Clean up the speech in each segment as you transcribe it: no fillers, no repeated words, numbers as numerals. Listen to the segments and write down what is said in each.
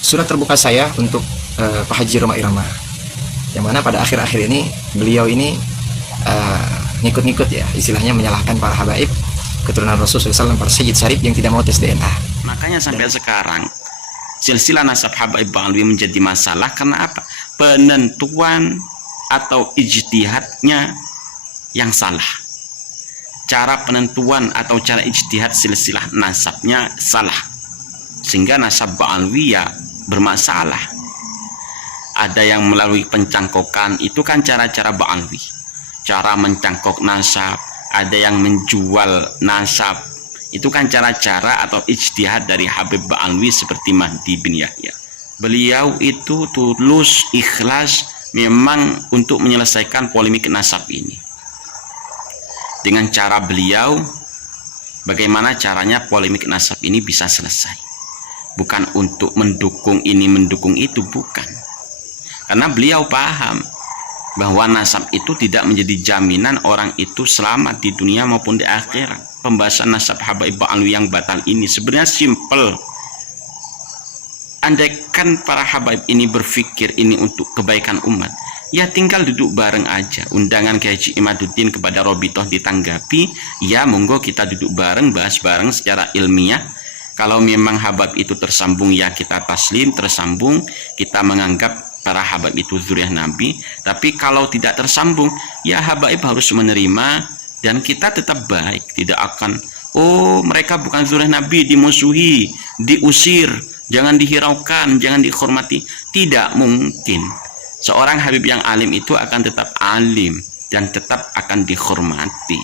surat terbuka saya untuk Pak Haji Roma Irama, yang mana pada akhir-akhir ini beliau ini ngikut-ngikut ya, istilahnya menyalahkan para habaib keturunan Rasulullah SAW, para Sayyid Syarif yang tidak mau tes DNA. Makanya sampai sekarang silsilah nasab habaib Ba'alwi menjadi masalah karena apa? Penentuan atau ijtihadnya yang salah. Cara penentuan atau cara ijtihad silsilah nasabnya salah, sehingga nasab Ba'alwi ya bermasalah. Ada yang melalui pencangkokan, itu kan cara-cara Ba'alwi, cara mencangkok nasab. Ada yang menjual nasab, itu kan cara-cara atau ijtihad dari Habib Ba'alwi seperti Mahdi bin Yahya. Beliau itu tulus, ikhlas memang untuk menyelesaikan polemik nasab ini. Dengan cara beliau, bagaimana caranya polemik nasab ini bisa selesai. Bukan untuk mendukung ini, mendukung itu, bukan. Karena beliau paham bahwa nasab itu tidak menjadi jaminan orang itu selamat di dunia maupun di akhirat. Pembahasan nasab habaib Ba'alwi yang batal ini sebenarnya simple. Andaikan para habaib ini berpikir ini untuk kebaikan umat, ya tinggal duduk bareng aja. Undangan Kiai Haji Imaduddin kepada Robitoh ditanggapi, ya monggo kita duduk bareng, bahas bareng secara ilmiah. Kalau memang habaib itu tersambung, ya kita taslim, tersambung, kita menganggap para habaib itu zuriyah Nabi. Tapi kalau tidak tersambung, ya habaib harus menerima dan kita tetap baik. Tidak akan, oh mereka bukan zuriyah Nabi, dimusuhi, diusir, jangan dihiraukan, jangan dihormati. Tidak mungkin. Seorang habib yang alim itu akan tetap alim dan tetap akan dihormati.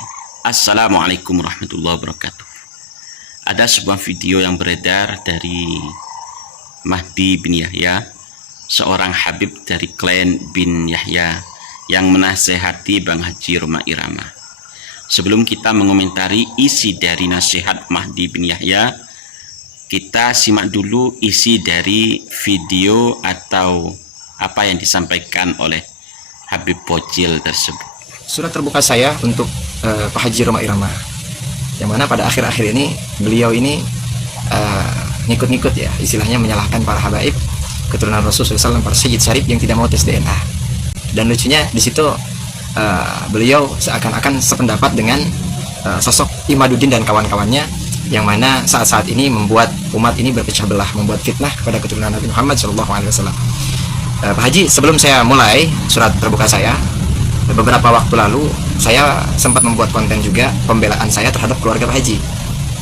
Assalamualaikum warahmatullahi wabarakatuh. Ada sebuah video yang beredar dari Mahdi bin Yahya, seorang habib dari klan bin Yahya yang menasehati Bang Haji Roma Irama. Sebelum kita mengomentari isi dari nasihat Mahdi bin Yahya, kita simak dulu isi dari video atau apa yang disampaikan oleh Habib Bocil tersebut. Surat terbuka saya untuk Pak Haji Roma Irama, yang mana pada akhir-akhir ini beliau ini ngikut-ngikut ya, istilahnya menyalahkan para habaib keturunan Rasulullah SAW, para Sayyid Syarif yang tidak mau tes DNA. Dan lucunya di situ beliau seakan-akan sependapat dengan sosok Imaduddin dan kawan-kawannya, yang mana saat-saat ini membuat umat ini berpecah belah, membuat fitnah kepada keturunan Nabi Muhammad SAW. Pak Haji, sebelum saya mulai surat terbuka saya, beberapa waktu lalu saya sempat membuat konten juga pembelaan saya terhadap keluarga Pak Haji,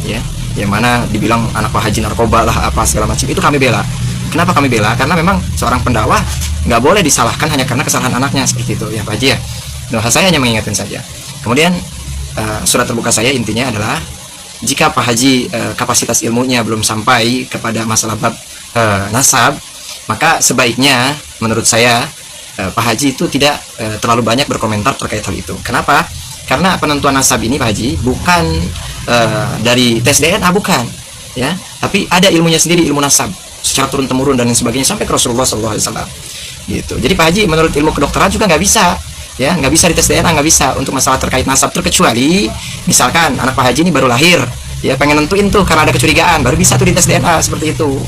ya, yang mana dibilang anak Pak Haji narkoba lah, apa segala macam. Itu kami bela. Kenapa kami bela? Karena memang seorang pendakwah nggak boleh disalahkan hanya karena kesalahan anaknya, seperti itu ya Pak Haji ya. Nah, saya hanya mengingatkan saja. Kemudian surat terbuka saya intinya adalah, jika Pak Haji kapasitas ilmunya belum sampai kepada masalah bab nasab, maka sebaiknya menurut saya Pak Haji itu tidak terlalu banyak berkomentar terkait hal itu. Kenapa? Karena penentuan nasab ini Pak Haji bukan dari tes DNA, bukan ya, tapi ada ilmunya sendiri, ilmu nasab secara turun temurun dan sebagainya sampai ke Rasulullah SAW gitu. Jadi Pak Haji menurut ilmu kedokteran juga nggak bisa ya, nggak bisa dites DNA, nggak bisa untuk masalah terkait nasab, terkecuali misalkan anak Pak Haji ini baru lahir ya, pengen nentuin tuh karena ada kecurigaan, baru bisa tuh dites DNA seperti itu.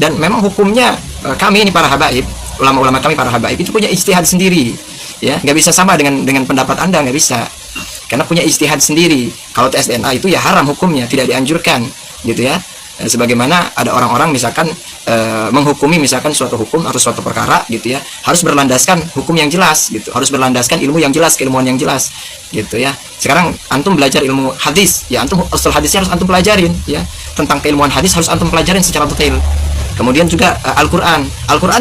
Dan memang hukumnya kami ini para habaib, ulama-ulama kami para habaib itu punya ijtihad sendiri ya, nggak bisa sama dengan pendapat Anda, nggak bisa, karena punya ijtihad sendiri. Kalau tes DNA itu ya haram hukumnya, tidak dianjurkan gitu ya. Sebagaimana ada orang-orang misalkan menghukumi misalkan suatu hukum atau suatu perkara gitu ya, harus berlandaskan hukum yang jelas gitu, harus berlandaskan ilmu yang jelas, keilmuan yang jelas gitu ya. Sekarang antum belajar ilmu hadis ya, antum usul hadisnya harus antum pelajarin ya, tentang keilmuan hadis harus antum pelajarin secara detail. Kemudian juga Al-Quran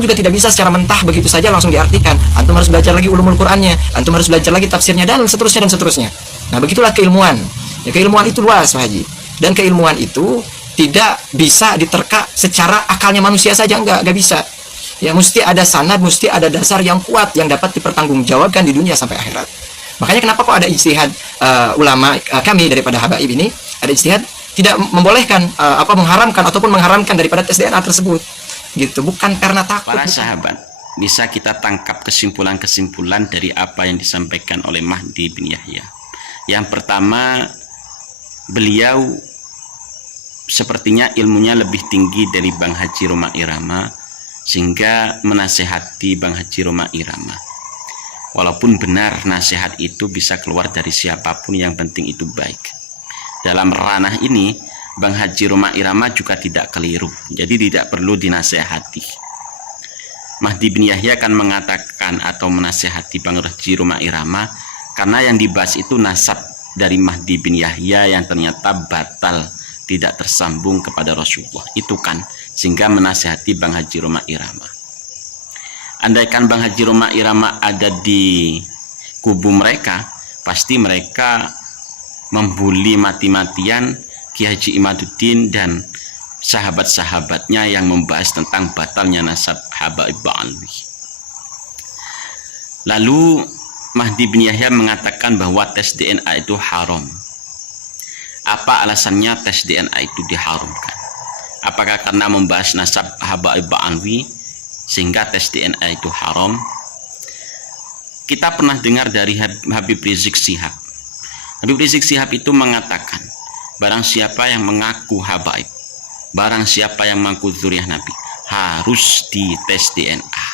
juga tidak bisa secara mentah begitu saja langsung diartikan. Antum harus belajar lagi ulumul Qurannya, antum harus belajar lagi tafsirnya, dan seterusnya dan seterusnya. Nah begitulah keilmuan ya, keilmuan itu luas Pak Haji, dan keilmuan itu tidak bisa diterka secara akalnya manusia saja, enggak bisa ya, mesti ada sanad, mesti ada dasar yang kuat yang dapat dipertanggungjawabkan di dunia sampai akhirat. Makanya kenapa kok ada ijtihad ulama kami daripada habaib ini, ada ijtihad tidak membolehkan mengharamkan ataupun mengharamkan daripada tes DNA tersebut gitu, bukan karena takut. Para sahabat, bisa kita tangkap kesimpulan-kesimpulan dari apa yang disampaikan oleh Mahdi bin Yahya. Yang pertama, beliau sepertinya ilmunya lebih tinggi dari Bang Haji Roma Irama, sehingga menasehati Bang Haji Roma Irama. Walaupun benar nasihat itu bisa keluar dari siapapun, yang penting itu baik. Dalam ranah ini Bang Haji Roma Irama juga tidak keliru, jadi tidak perlu dinasehati. Mahdi bin Yahya akan mengatakan atau menasehati Bang Haji Roma Irama karena yang dibahas itu nasab dari Mahdi bin Yahya yang ternyata batal, tidak tersambung kepada Rasulullah. Itu kan sehingga menasehati Bang Haji Roma Irama. Andaikan Bang Haji Roma Irama ada di kubu mereka, pasti mereka membuli mati-matian Kiai Haji Imaduddin dan sahabat-sahabatnya yang membahas tentang batalnya nasab Habaib Ba'alwi. Lalu Mahdi bin Yahya mengatakan bahwa tes DNA itu haram. Apa alasannya tes DNA itu diharamkan? Apakah karena membahas nasab Habaib Ba'alwi sehingga tes DNA itu haram? Kita pernah dengar dari Habib Rizik Syihab. Habib Rizik Syihab itu mengatakan, barang siapa yang mengaku habaib, barang siapa yang mengaku dzurriyyah Nabi, harus dites DNA.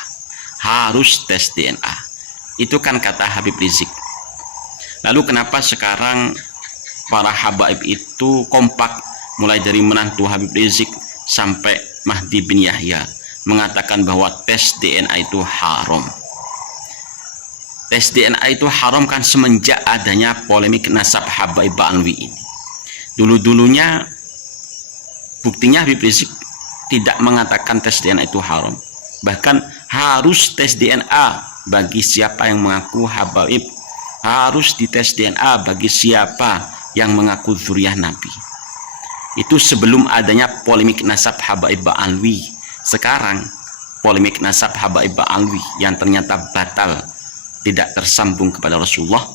Harus tes DNA. Itu kan kata Habib Rizik. Lalu kenapa sekarang para habaib itu kompak, mulai dari menantu Habib Rizik sampai Mahdi bin Yahya, mengatakan bahwa tes DNA itu haram. Tes DNA itu haram kan semenjak adanya polemik nasab Habaib Ba'alwi ini. Dulu-dulunya buktinya Habib Rizik tidak mengatakan tes DNA itu haram. Bahkan harus tes DNA bagi siapa yang mengaku habaib. Harus dites DNA bagi siapa yang mengaku dzurriyyah Nabi. Itu sebelum adanya polemik nasab Habaib Ba'alwi. Sekarang polemik nasab Habaib Ba'alwi yang ternyata batal, tidak tersambung kepada Rasulullah,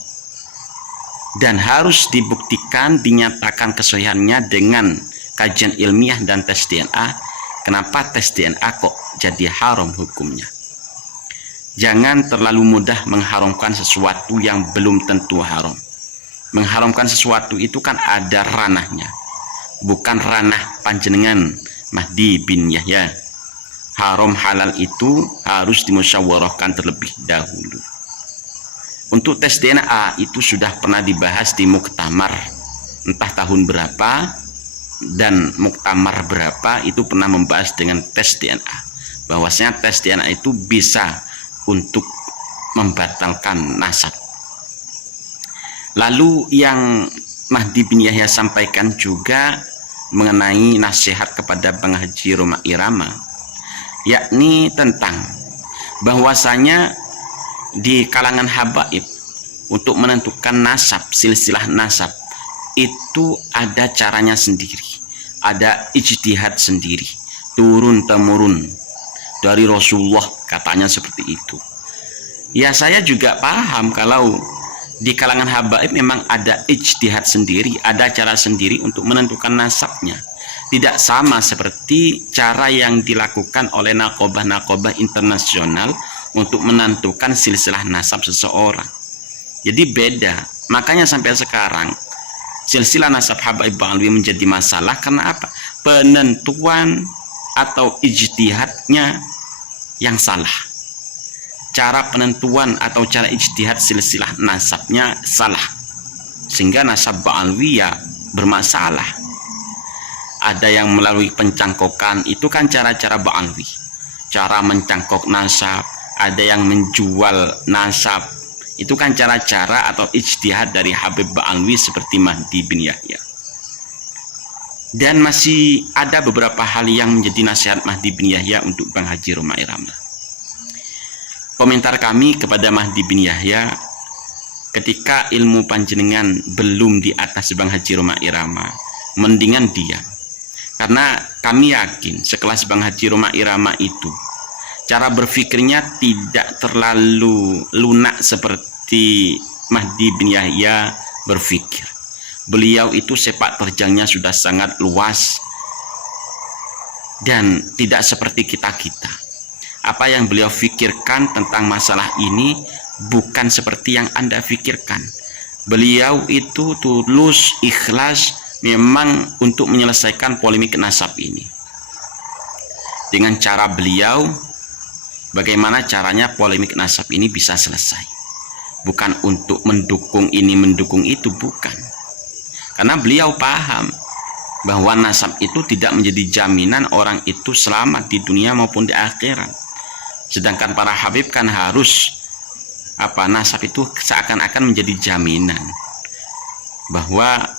dan harus dibuktikan, dinyatakan kesahihannya dengan kajian ilmiah dan tes DNA. Kenapa tes DNA kok jadi haram hukumnya? Jangan terlalu mudah mengharamkan sesuatu yang belum tentu haram. Mengharamkan sesuatu itu kan ada ranahnya, bukan ranah panjenengan Mahdi bin Yahya. Haram halal itu harus dimusyawarahkan terlebih dahulu. Untuk tes DNA itu sudah pernah dibahas di muktamar, entah tahun berapa dan muktamar berapa, itu pernah membahas dengan tes DNA. Bahwasanya tes DNA itu bisa untuk membatalkan nasab. Lalu yang Mahdi bin Yahya sampaikan juga mengenai nasihat kepada Bang Haji Roma Irama, yakni tentang bahwasanya di kalangan habaib untuk menentukan nasab, silsilah nasab itu ada caranya sendiri, ada ijtihad sendiri, turun temurun dari Rasulullah, katanya seperti itu. Ya, saya juga paham kalau di kalangan habaib memang ada ijtihad sendiri, ada cara sendiri untuk menentukan nasabnya. Tidak sama seperti cara yang dilakukan oleh nakobah-nakobah internasional untuk menentukan silsilah nasab seseorang. Jadi beda. Makanya sampai sekarang silsilah nasab Habaib Ba'alwi menjadi masalah karena apa? Penentuan atau ijtihadnya yang salah. Cara penentuan atau cara ijtihad silsilah nasabnya salah, sehingga nasab Ba'alwi ya bermasalah. Ada yang melalui pencangkokan, itu kan cara-cara Ba'alwi, cara mencangkok nasab. Ada yang menjual nasab, itu kan cara-cara atau ijtihad dari Habib Ba'alwi seperti Mahdi bin Yahya. Dan masih ada beberapa hal yang menjadi nasihat Mahdi bin Yahya untuk Bang Haji Roma Irama. Komentar kami kepada Mahdi bin Yahya, ketika ilmu panjenengan belum di atas Bang Haji Roma Irama, mendingan diam. Karena kami yakin sekelas Bang Haji Roma Irama itu cara berpikirnya tidak terlalu lunak seperti Mahdi bin Yahya berpikir. Beliau itu sepak terjangnya sudah sangat luas dan tidak seperti kita-kita. Apa yang beliau pikirkan tentang masalah ini bukan seperti yang Anda pikirkan. Beliau itu tulus, ikhlas memang untuk menyelesaikan polemik nasab ini. Dengan cara beliau, bagaimana caranya polemik nasab ini bisa selesai. Bukan untuk mendukung ini, mendukung itu, bukan. Karena beliau paham bahwa nasab itu tidak menjadi jaminan orang itu selamat di dunia maupun di akhirat. Sedangkan para habib kan harus nasab itu seakan-akan menjadi jaminan bahwa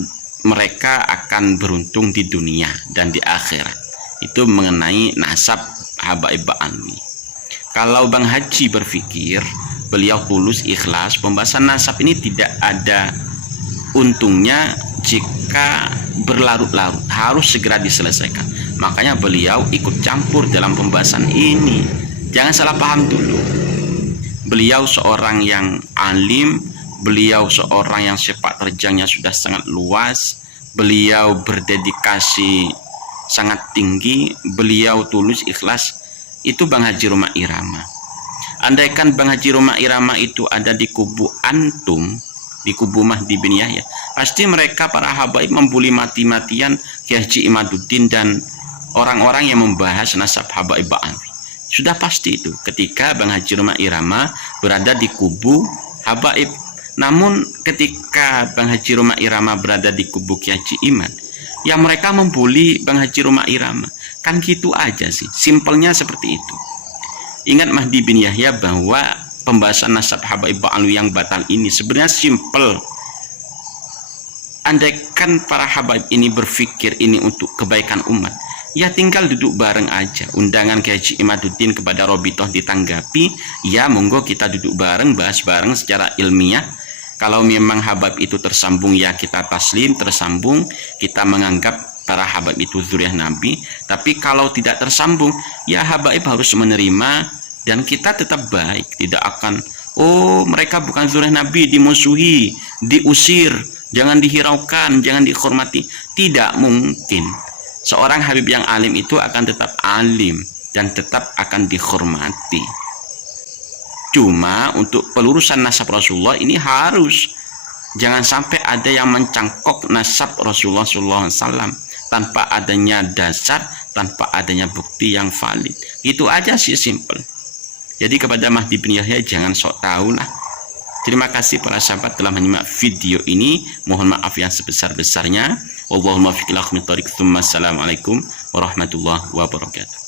mereka akan beruntung di dunia dan di akhirat. Itu mengenai nasab Habaib Ba'alwi. Kalau Bang Haji berpikir, beliau tulus ikhlas, pembahasan nasab ini tidak ada untungnya jika berlarut-larut, harus segera diselesaikan. Makanya beliau ikut campur dalam pembahasan ini. Jangan salah paham dulu. Beliau seorang yang alim, beliau seorang yang sepak terjangnya sudah sangat luas, beliau berdedikasi sangat tinggi, beliau tulus ikhlas. Itu Bang Haji Roma Irama. Andaikan Bang Haji Roma Irama itu ada di kubu antum, di kubu Mahdi bin Yahya, pasti mereka para habaib membuli mati-matian Kiai Haji Imaduddin dan orang-orang yang membahas nasab Habaib Ba'alwi. Sudah pasti itu ketika Bang Haji Roma Irama berada di kubu habaib. Namun ketika Bang Haji Roma Irama berada di kubu Kiai Haji Imad, ya mereka membuli Bang Haji Roma Irama. Kan gitu aja sih, simpelnya seperti itu. Ingat Mahdi bin Yahya bahwa pembahasan nasab Habaib Ba'alwi yang batal ini sebenarnya simpel. Andaikan para habaib ini berpikir ini untuk kebaikan umat, ya tinggal duduk bareng aja. Undangan Kiai Haji Imaduddin kepada Robitoh ditanggapi, ya monggo kita duduk bareng, bahas bareng secara ilmiah. Kalau memang habaib itu tersambung, ya kita taslim, tersambung, kita menganggap para habaib itu zuriyah Nabi. Tapi kalau tidak tersambung, ya habaib harus menerima dan kita tetap baik. Tidak akan, oh mereka bukan zuriyah Nabi, dimusuhi, diusir, jangan dihiraukan, jangan dihormati. Tidak mungkin. Seorang habib yang alim itu akan tetap alim dan tetap akan dihormati. Cuma untuk pelurusan nasab Rasulullah ini harus, jangan sampai ada yang mencangkok nasab Rasulullah SAW tanpa adanya dasar, tanpa adanya bukti yang valid. Itu aja sih, simple. Jadi kepada Mahdi bin Yahya jangan sok tahu lah. Terima kasih para sahabat telah menyimak video ini. Mohon maaf yang sebesar-besarnya. Wallahul muwaffiq ila aqwamit thoriq. Assalamualaikum warahmatullahi wabarakatuh.